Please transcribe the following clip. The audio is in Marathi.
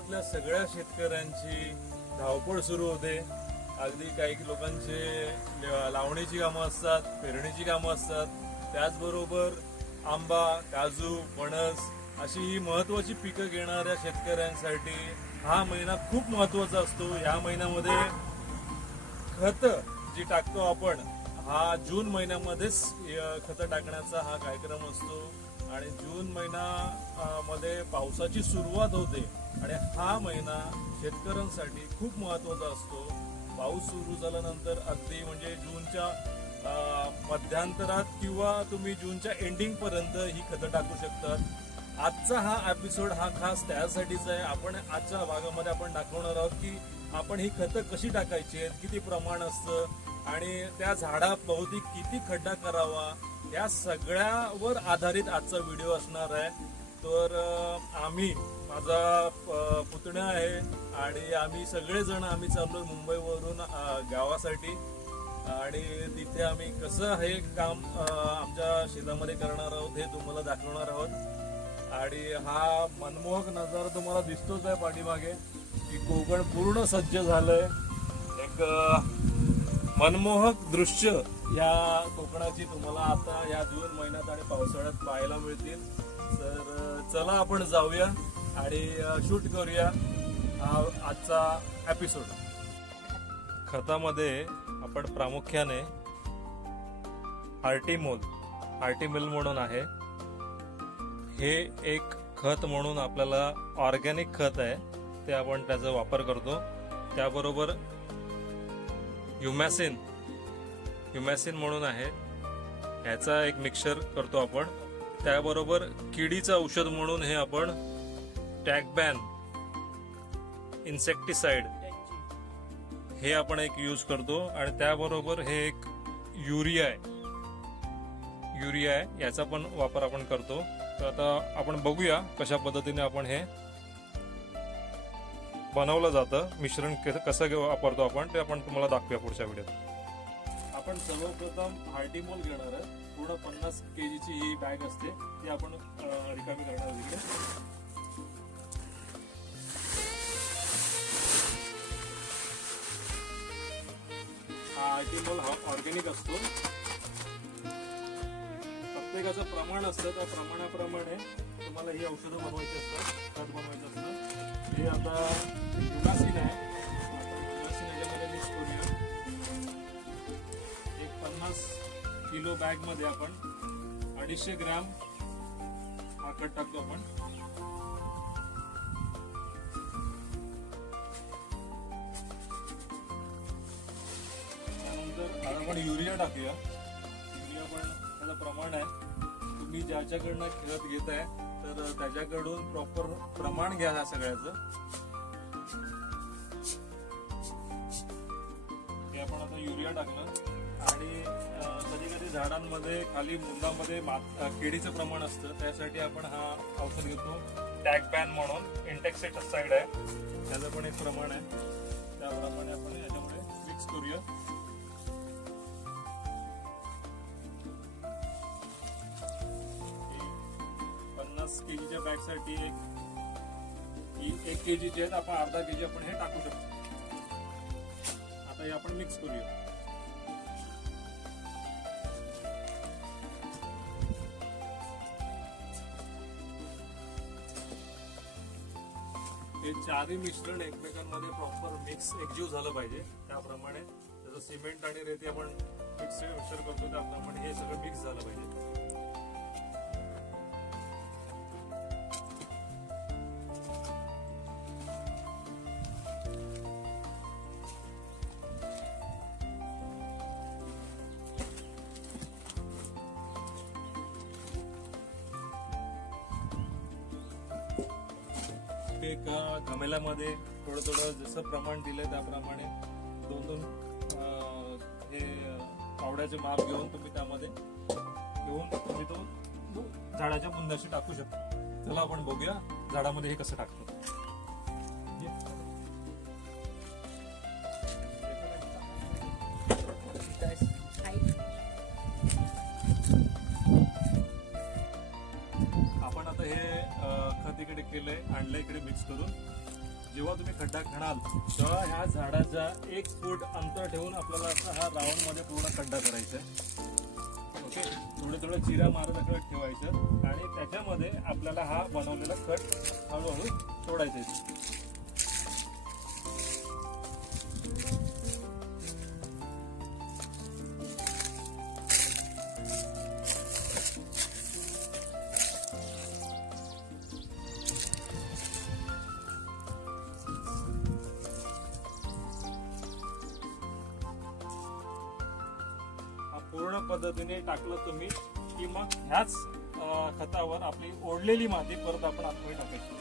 कोकणातल्या सगळ्या शेतकऱ्यांची धावपळ सुरू होते. अगदी काही लोकांचे लावणीची कामं असतात, पेरणीची कामं असतात. त्याचबरोबर आंबा, काजू, फणस अशी ही महत्वाची पिकं घेणाऱ्या शेतकऱ्यांसाठी हा महिना खूप महत्वाचा असतो. या महिन्यामध्ये खत जी टाकतो आपण, हा जून महिन्यामध्येच खत टाकण्याचा हा कार्यक्रम असतो आणि जून महिना मध्ये पावसाची सुरुवात होते आणि हा महिना शेतकऱ्यांसाठी खूप महत्वाचा असतो. पाऊस सुरू झाल्यानंतर अगदी म्हणजे जूनच्या मध्यांतरात किंवा तुम्ही जूनच्या एंडिंग पर्यंत ही खतं टाकू शकतात. आजचा हा एपिसोड हा खास त्यासाठीच आहे. आपण आजच्या भागामध्ये आपण दाखवणार आहोत की आपण ही खतं कशी टाकायची आहेत, किती प्रमाण असतं आणि त्या झाडाभोवती किती खड्डा करावा, या सगळ्यावर आधारित आजचा व्हिडिओ असणार आहे. तर आम्ही, माझा पुतण्या आहे आणि आम्ही सगळेजण चाललोय मुंबईवरून गावासाठी आणि तिथे आम्ही कसं हे काम आमच्या शेतामध्ये करणार आहोत हे तुम्हाला दाखवणार आहोत. आणि हा मनमोहक नजारा तुम्हाला दिसतोच आहे पाठीमागे की कोकण पूर्ण सज्ज झालंय. एक मनमोहक दृश्य या कोकणाची तुम्हाला आता या जून महिन्यात आणि पावसाळ्यात पाहायला मिळतील. तर चला आपण जाऊया आणि शूट करूया हा आजचा एपिसोड. खतामध्ये आपण प्रामुख्याने आर्टिमोल म्हणून आहे. हे एक खत म्हणून आपल्याला ऑर्गॅनिक खत आहे ते आपण त्याचा वापर करतो. त्याबरोबर ह्युमॅसिन म्हणून आहे, ह्याचा एक मिक्सचर करतो आपण. त्याबरोबर किडीचं औषध म्हणून हे आपण टॅगबॅन इन्सेक्टिसाइड हे आपण एक यूज करतो आणि त्याबरोबर हे एक युरिया आहे, याचा पण वापर आपण करतो. तर आता आपण बघूया कशा पद्धतीने आपण हे बनवलं जातं, मिश्रण कसं वापरतो आपण ते आपण तुम्हाला दाखवूया पुढच्या व्हिडिओत. आपण सर्वप्रथम आर्टिमोल घेणार आहे. पूर्ण 50 kg ची ही बॅग असते, ती आपण रिकामी करणार आहे. हा आर्टिमोल हा ऑर्गॅनिक असतो. प्रत्येकाचं प्रमाण असतं, त्या प्रमाणाप्रमाणे तुम्हाला ही औषधं बनवायची असतात, खत बनवायचं असतं. हे आता ह्युमॅसिन आहे, ह्युमॅसिन याच्यामध्ये मिक्स करूया. एक 50 किलो बॅग मध्ये आपण 250 ग्रॅम हा खत टाकतो आपण. त्यानंतर आता आपण युरिया टाकूया. युरिया पण त्याचं प्रमाण आहे, तुम्ही ज्याच्याकडनं खत घेताय तर त्याच्याकडून प्रॉपर प्रमाण घ्या ह्या सगळ्याचं. हे आपण आता युरिया टाकलं आणि कधी कधी झाडांमध्ये खाली मुंडामध्ये किडीचं प्रमाण असतं, त्यासाठी आपण हा औषध घेतो. टॅगबॅन म्हणून इन्सेक्टिसाइड आहे, त्याचं पण एक प्रमाण आहे. त्याप्रमाणे आपण याच्यामध्ये मिक्स करूया. kg बॅग साठी 1 kg जे आहेत, आपण अर्धा kg आपण हे टाकू शकतो. आता हे आपण मिक्स करूया. हे चारही मिश्रण एकमेकांमध्ये प्रॉपर मिक्स एकजीव झालं पाहिजे. त्याप्रमाणे जसं सिमेंट आणि रेती आपण मिक्सर करतो त्याप्रमाणे हे सगळं मिक्स झालं पाहिजे. एका गमेल्यामध्ये थोडं जसं प्रमाण दिलंय त्याप्रमाणे 2-2 हे पावड्याचे माप घेऊन तुम्ही त्यामध्ये तुम्ही तो झाडाच्या बुंद्याशी टाकू शकता. चला आपण बघूया झाडामध्ये हे कसं टाकतो. आपण आता हे खत इकडे केलंय, आणलंय इकडे मिक्स करून. जेव्हा तुम्ही खड्डा खणाल तेव्हा ह्या झाडाचा 1 फूट अंतर ठेवून आपल्याला असा हा राऊंड मध्ये पूर्ण खड्डा करायचा आहे. ओके, थोडे चिरा मारत कट ठेवायचं आणि त्याच्यामध्ये आपल्याला हा बनवलेला कट हळूहळू सोडायचा आहे. पूर्ण पद्धतीने टाकलं तुम्ही की मग ह्याच खतावर आपली ओढलेली माती परत आपण आतमध्ये टाकायची.